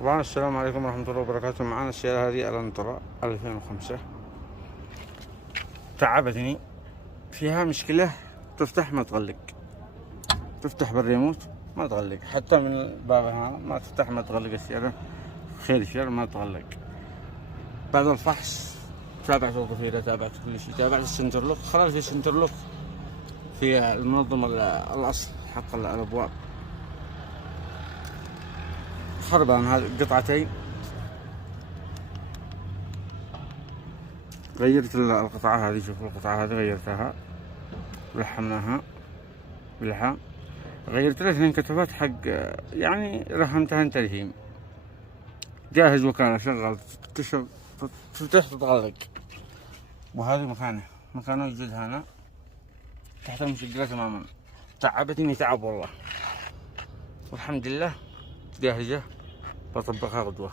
طبعا السلام عليكم ورحمة الله وبركاته. معانا السيارة هذه الانترا 2005 تعبتني. فيها مشكلة، تفتح ما تغلق، تفتح بالريموت ما تغلق، حتى من الباب هنا ما تفتح ما تغلق السيارة، خير شير ما تغلق. بعد الفحص تابعت الضفيرة، تابعت كل شيء، تابعت السنترلوك، خلال في السنترلوك في المنظم الأصل حق الأبواب خربان. هذه قطعتين غيرت القطعة هذه، شوفوا القطعة هذه غيرتها، لحمناها بلحام، غيرت لها 2 كتفات حق، يعني رحمتها تلهيم، جاهز وكان شغال، تفتح تتغلق. وهذه مكانه يوجد هنا تحت المشقلة تماما. تعبتني تعب والله، والحمد لله جاهزة بطبقها غدوة.